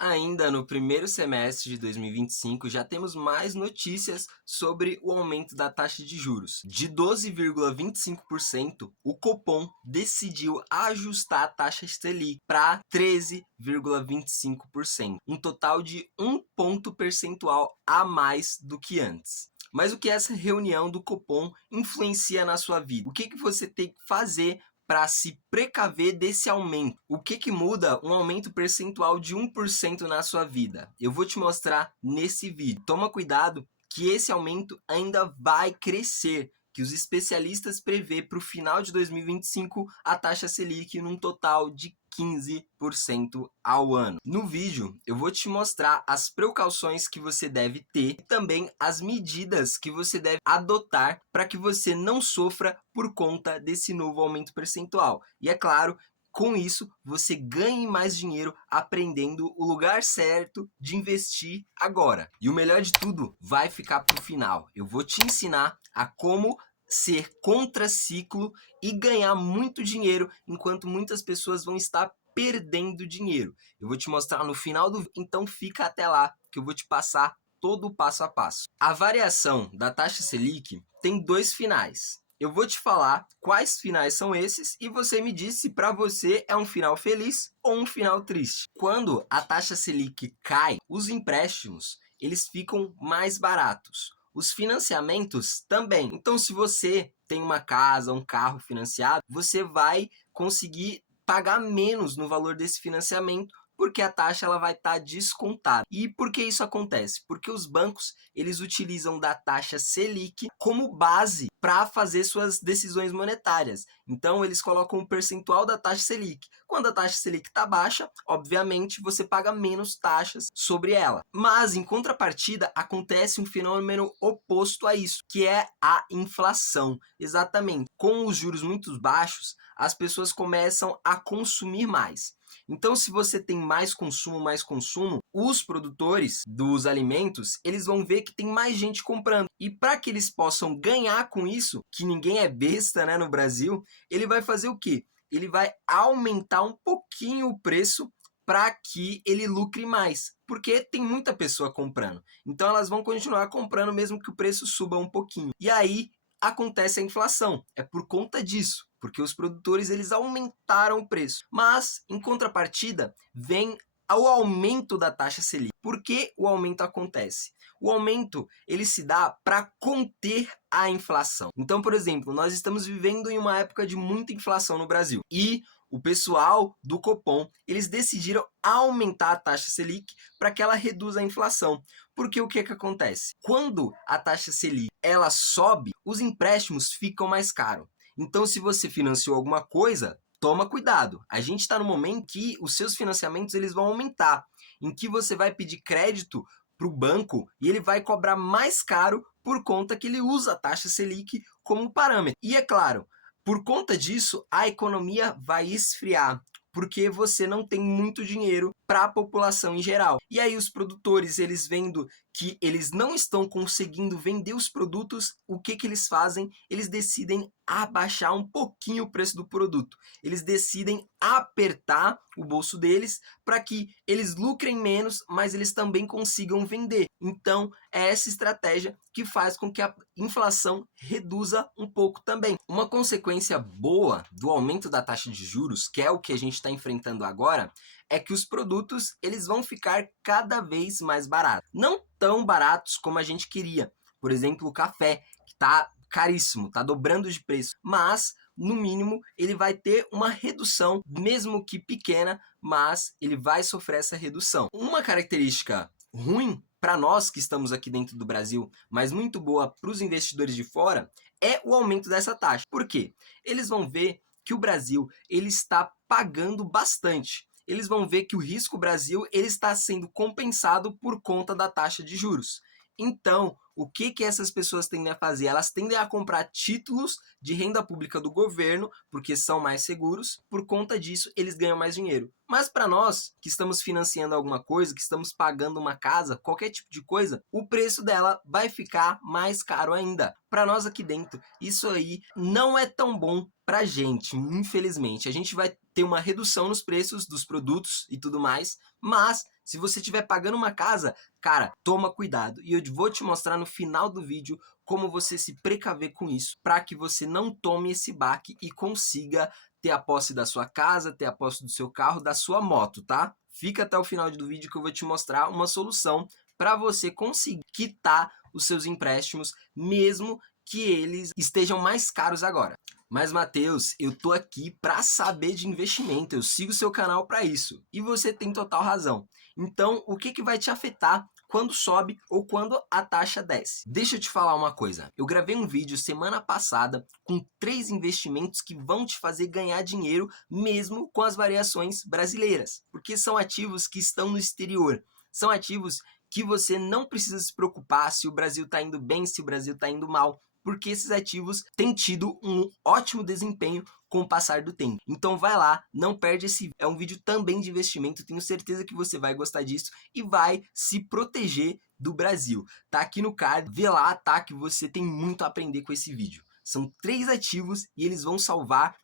Ainda no primeiro semestre de 2025, já temos mais notícias sobre o aumento da taxa de juros. De 12,25%, o Copom decidiu ajustar a taxa Selic para 13,25%, um total de 1 ponto percentual a mais do que antes. Mas o que essa reunião do Copom influencia na sua vida? O que você tem que fazer para se precaver desse aumento? O que muda um aumento percentual de 1% na sua vida? Eu vou te mostrar nesse vídeo. Toma cuidado que esse aumento ainda vai crescer, que os especialistas prevê para o final de 2025 a taxa Selic num total de 15% ao ano. No vídeo eu vou te mostrar as precauções que você deve ter e também as medidas que você deve adotar para que você não sofra por conta desse novo aumento percentual. E é claro, com isso, você ganhe mais dinheiro aprendendo o lugar certo de investir agora. E o melhor de tudo vai ficar para o final. Eu vou te ensinar a como ser contraciclo e ganhar muito dinheiro, enquanto muitas pessoas vão estar perdendo dinheiro. Eu vou te mostrar no final do vídeo, então fica até lá que eu vou te passar todo o passo a passo. A variação da taxa Selic tem dois finais. Eu vou te falar quais finais são esses e você me diz se para você é um final feliz ou um final triste. Quando a taxa Selic cai, os empréstimos eles ficam mais baratos. Os financiamentos também. Então, se você tem uma casa, um carro financiado, você vai conseguir pagar menos no valor desse financiamento, porque a taxa ela vai estar descontada. E por que isso acontece? Porque os bancos eles utilizam da taxa Selic como base para fazer suas decisões monetárias. Então eles colocam um percentual da taxa Selic. Quando a taxa Selic está baixa, obviamente você paga menos taxas sobre ela. Mas em contrapartida acontece um fenômeno oposto a isso, que é a inflação. Exatamente. Com os juros muito baixos, as pessoas começam a consumir mais. Então, se você tem mais consumo, os produtores dos alimentos, eles vão ver que tem mais gente comprando. E para que eles possam ganhar com isso, que ninguém é besta, né, no Brasil, ele vai fazer o quê? Ele vai aumentar um pouquinho o preço para que ele lucre mais, porque tem muita pessoa comprando. Então, elas vão continuar comprando mesmo que o preço suba um pouquinho. E aí acontece a inflação. É por conta disso, porque os produtores eles aumentaram o preço. Mas, em contrapartida, vem o aumento da taxa Selic. Por que o aumento acontece? O aumento ele se dá para conter a inflação. Então, por exemplo, nós estamos vivendo em uma época de muita inflação no Brasil e o pessoal do Copom, eles decidiram aumentar a taxa Selic para que ela reduza a inflação. Porque o que acontece? Quando a taxa Selic ela sobe, os empréstimos ficam mais caros. Então, se você financiou alguma coisa, toma cuidado. A gente está no momento que os seus financiamentos eles vão aumentar, em que você vai pedir crédito para o banco e ele vai cobrar mais caro por conta que ele usa a taxa Selic como parâmetro. E é claro, por conta disso, a economia vai esfriar, porque você não tem muito dinheiro para a população em geral. E aí os produtores, eles vendo que eles não estão conseguindo vender os produtos, o que eles fazem? Eles decidem abaixar um pouquinho o preço do produto. Eles decidem apertar o bolso deles para que eles lucrem menos, mas eles também consigam vender. Então, é essa estratégia que faz com que a inflação reduza um pouco também. Uma consequência boa do aumento da taxa de juros, que é o que a gente está enfrentando agora, é que os produtos eles vão ficar cada vez mais baratos. Não tão baratos como a gente queria. Por exemplo, o café, que está caríssimo, está dobrando de preço. Mas, no mínimo, ele vai ter uma redução, mesmo que pequena, mas ele vai sofrer essa redução. Uma característica ruim para nós que estamos aqui dentro do Brasil, mas muito boa para os investidores de fora, é o aumento dessa taxa. Por quê? Eles vão ver que o Brasil ele está pagando bastante. Eles vão ver que o risco Brasil ele está sendo compensado por conta da taxa de juros. Então, o que essas pessoas tendem a fazer? Elas tendem a comprar títulos de renda pública do governo, porque são mais seguros, por conta disso eles ganham mais dinheiro. Mas para nós, que estamos financiando alguma coisa, que estamos pagando uma casa, qualquer tipo de coisa, o preço dela vai ficar mais caro ainda. Para nós aqui dentro, isso aí não é tão bom pra gente, infelizmente. A gente vai ter uma redução nos preços dos produtos e tudo mais, mas se você estiver pagando uma casa, cara, toma cuidado. E eu vou te mostrar no final do vídeo como você se precaver com isso, para que você não tome esse baque e consiga ter a posse da sua casa, ter a posse do seu carro, da sua moto, tá? Fica até o final do vídeo que eu vou te mostrar uma solução para você conseguir quitar os seus empréstimos, mesmo que eles estejam mais caros agora. Mas, Matheus, eu tô aqui para saber de investimento, eu sigo seu canal para isso. E você tem total razão. Então, o que vai te afetar quando sobe ou quando a taxa desce? Deixa eu te falar uma coisa. Eu gravei um vídeo semana passada com 3 investimentos que vão te fazer ganhar dinheiro mesmo com as variações brasileiras. Porque são ativos que estão no exterior. São ativos que você não precisa se preocupar se o Brasil está indo bem, se o Brasil está indo mal, porque esses ativos têm tido um ótimo desempenho com o passar do tempo. Então vai lá, não perde esse vídeo. É um vídeo também de investimento, tenho certeza que você vai gostar disso e vai se proteger do Brasil. Tá aqui no card, vê lá, tá? Que você tem muito a aprender com esse vídeo. São 3 ativos e eles vão salvar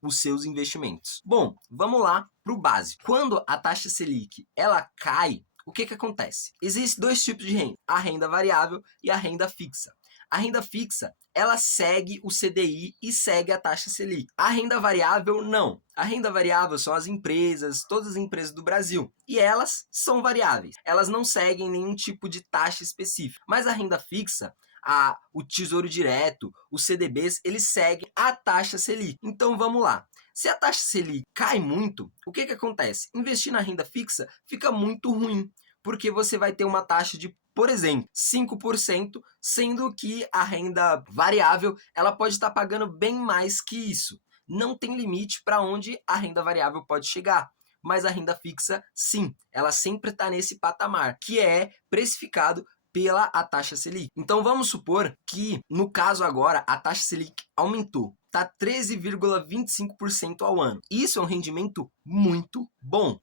os seus investimentos. Bom, vamos lá para o básico. Quando a taxa Selic ela cai, o que acontece? Existem 2 tipos de renda, a renda variável e a renda fixa. A renda fixa, ela segue o CDI e segue a taxa Selic. A renda variável, não. A renda variável são as empresas, todas as empresas do Brasil. E elas são variáveis. Elas não seguem nenhum tipo de taxa específica. Mas a renda fixa, o Tesouro Direto, os CDBs, eles seguem a taxa Selic. Então vamos lá. Se a taxa Selic cai muito, o que acontece? Investir na renda fixa fica muito ruim, porque você vai ter uma taxa de, por exemplo, 5%, sendo que a renda variável ela pode estar pagando bem mais que isso. Não tem limite para onde a renda variável pode chegar. Mas a renda fixa, sim, ela sempre está nesse patamar, que é precificado pela a taxa Selic. Então vamos supor que, no caso agora, a taxa Selic aumentou. Está 13,25% ao ano. Isso é um rendimento muito bom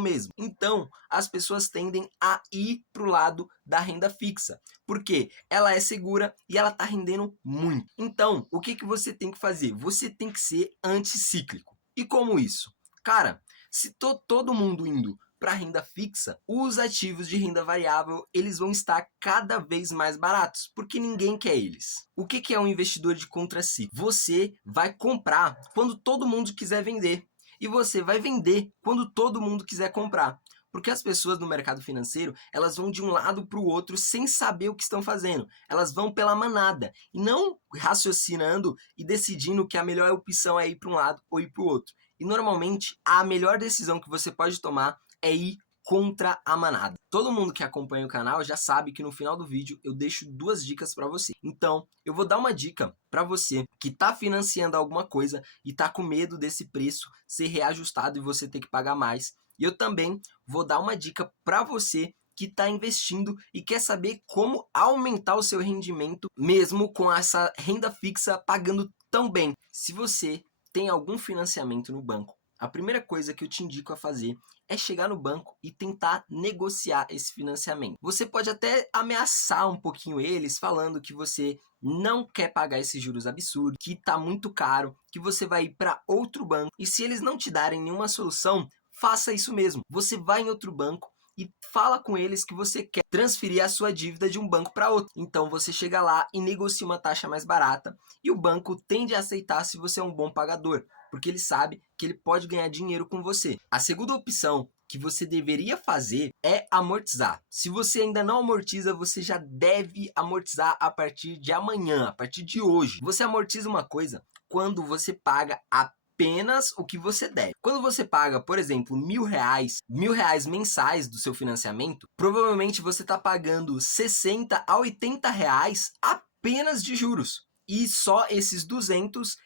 mesmo. Então, as pessoas tendem a ir para o lado da renda fixa, porque ela é segura e ela está rendendo muito. Então, o que você tem que fazer? Você tem que ser anticíclico. E como isso? Cara, se todo mundo indo para renda fixa, os ativos de renda variável eles vão estar cada vez mais baratos, porque ninguém quer eles. O que é um investidor de contraciclo? Você vai comprar quando todo mundo quiser vender e você vai vender quando todo mundo quiser comprar. Porque as pessoas no mercado financeiro, elas vão de um lado para o outro sem saber o que estão fazendo. Elas vão pela manada e não raciocinando e decidindo que a melhor opção é ir para um lado ou ir para o outro. E normalmente a melhor decisão que você pode tomar é ir contra a manada. Todo mundo que acompanha o canal já sabe que no final do vídeo eu deixo 2 dicas para você. Então, eu vou dar uma dica para você que está financiando alguma coisa e está com medo desse preço ser reajustado e você ter que pagar mais. E eu também vou dar uma dica para você que está investindo e quer saber como aumentar o seu rendimento mesmo com essa renda fixa pagando tão bem. Se você tem algum financiamento no banco, a primeira coisa que eu te indico a fazer é chegar no banco e tentar negociar esse financiamento. Você pode até ameaçar um pouquinho eles, falando que você não quer pagar esses juros absurdos, que está muito caro, que você vai ir para outro banco. E se eles não te darem nenhuma solução, faça isso mesmo. Você vai em outro banco e fala com eles que você quer transferir a sua dívida de um banco para outro. Então você chega lá e negocia uma taxa mais barata e o banco tende a aceitar se você é um bom pagador, porque ele sabe que ele pode ganhar dinheiro com você. A segunda opção que você deveria fazer é amortizar. Se você ainda não amortiza, você já deve amortizar a partir de amanhã, a partir de hoje. Você amortiza uma coisa quando você paga apenas o que você deve. Quando você paga, por exemplo, R$ 1.000 mensais do seu financiamento, provavelmente você está pagando 60 a 80 reais apenas de juros. E só esses 300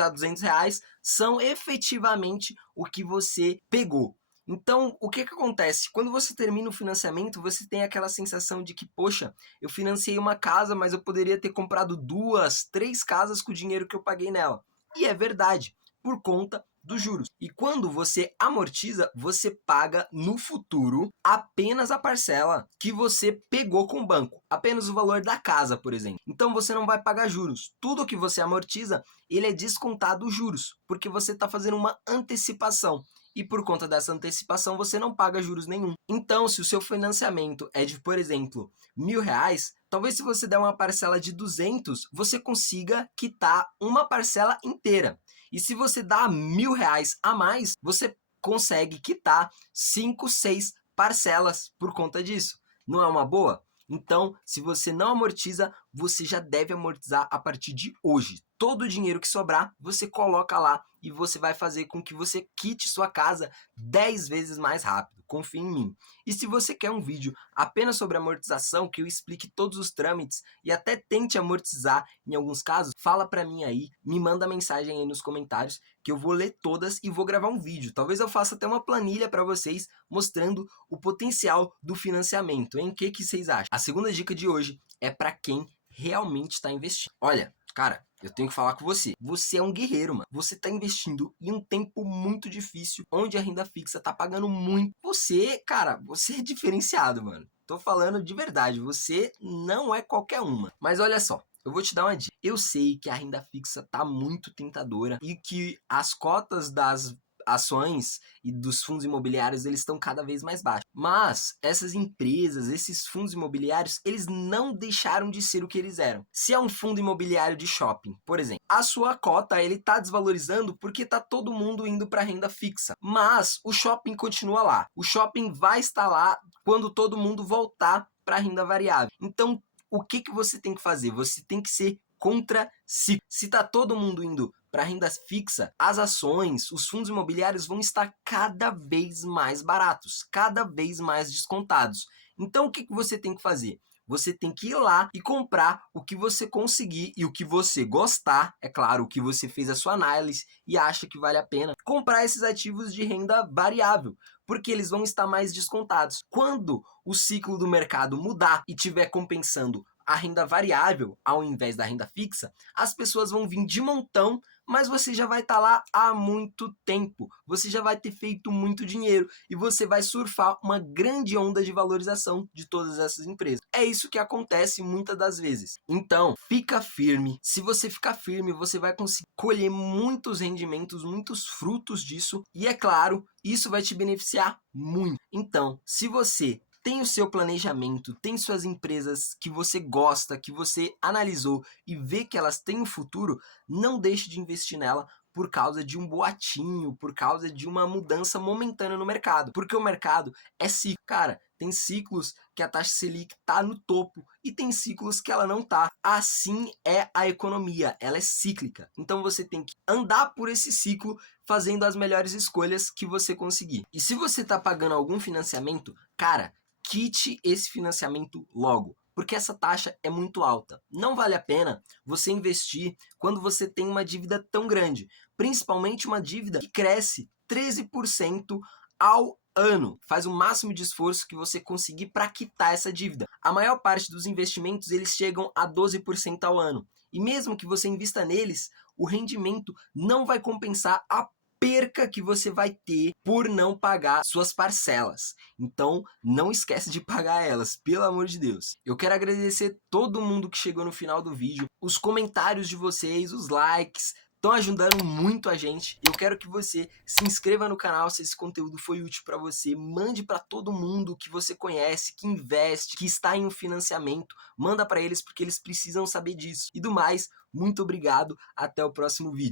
a 200 reais são efetivamente o que você pegou. Então, o que que acontece? Quando você termina o financiamento, você tem aquela sensação de que, poxa, eu financiei uma casa, mas eu poderia ter comprado 2, 3 casas com o dinheiro que eu paguei nela. E é verdade, por conta dos juros. E quando você amortiza, você paga no futuro apenas a parcela que você pegou com o banco, apenas o valor da casa, por exemplo. Então você não vai pagar juros. Tudo que você amortiza, ele é descontado os juros, porque você está fazendo uma antecipação. E por conta dessa antecipação você não paga juros nenhum. Então, se o seu financiamento é de, por exemplo, R$ 1.000, talvez se você der uma parcela de 200, você consiga quitar uma parcela inteira. E se você dá R$ 1.000 a mais, você consegue quitar 5, 6 parcelas por conta disso. Não é uma boa? Então, se você não amortiza, você já deve amortizar a partir de hoje. Todo o dinheiro que sobrar, você coloca lá e você vai fazer com que você quite sua casa 10 vezes mais rápido. Confie em mim. E se você quer um vídeo apenas sobre amortização, que eu explique todos os trâmites e até tente amortizar em alguns casos, fala pra mim aí, me manda mensagem aí nos comentários que eu vou ler todas e vou gravar um vídeo. Talvez eu faça até uma planilha para vocês mostrando o potencial do financiamento, hein? O que vocês acham? A segunda dica de hoje é para quem realmente está investindo. Olha, cara, eu tenho que falar com você. Você é um guerreiro, mano. Você tá investindo em um tempo muito difícil, onde a renda fixa tá pagando muito. Você, cara, você é diferenciado, mano. Tô falando de verdade, você não é qualquer uma. Mas olha só, eu vou te dar uma dica. Eu sei que a renda fixa tá muito tentadora e que as cotas das ações e dos fundos imobiliários eles estão cada vez mais baixos. Mas essas empresas, esses fundos imobiliários, eles não deixaram de ser o que eles eram. Se é um fundo imobiliário de shopping, por exemplo, a sua cota ele está desvalorizando porque está todo mundo indo para renda fixa. Mas o shopping continua lá. O shopping vai estar lá quando todo mundo voltar para a renda variável. Então, o que que você tem que fazer? Você tem que ser contra ciclo. Se está todo mundo indo para renda fixa, as ações, os fundos imobiliários vão estar cada vez mais baratos, cada vez mais descontados. Então o que que você tem que fazer? Você tem que ir lá e comprar o que você conseguir e o que você gostar, é claro, o que você fez a sua análise e acha que vale a pena, comprar esses ativos de renda variável, porque eles vão estar mais descontados. Quando o ciclo do mercado mudar e estiver compensando a renda variável ao invés da renda fixa, as pessoas vão vir de montão, mas você já vai estar lá há muito tempo, você já vai ter feito muito dinheiro e você vai surfar uma grande onda de valorização de todas essas empresas. É isso que acontece muitas das vezes. Então, fica firme. Se você ficar firme, você vai conseguir colher muitos rendimentos, muitos frutos disso e, é claro, isso vai te beneficiar muito. Então, se você tem o seu planejamento, tem suas empresas que você gosta, que você analisou e vê que elas têm um futuro, não deixe de investir nela por causa de um boatinho, por causa de uma mudança momentânea no mercado. Porque o mercado é ciclo. Cara, tem ciclos que a taxa Selic tá no topo e tem ciclos que ela não tá. Assim é a economia, ela é cíclica. Então você tem que andar por esse ciclo fazendo as melhores escolhas que você conseguir. E se você tá pagando algum financiamento, cara, quite esse financiamento logo, porque essa taxa é muito alta. Não vale a pena você investir quando você tem uma dívida tão grande, principalmente uma dívida que cresce 13% ao ano. Faz o máximo de esforço que você conseguir para quitar essa dívida. A maior parte dos investimentos eles chegam a 12% ao ano. E mesmo que você invista neles, o rendimento não vai compensar a perca que você vai ter por não pagar suas parcelas. Então, não esquece de pagar elas, pelo amor de Deus. Eu quero agradecer todo mundo que chegou no final do vídeo, os comentários de vocês, os likes, estão ajudando muito a gente. Eu quero que você se inscreva no canal se esse conteúdo foi útil para você. Mande para todo mundo que você conhece, que investe, que está em um financiamento. Manda para eles porque eles precisam saber disso. E do mais, muito obrigado. Até o próximo vídeo.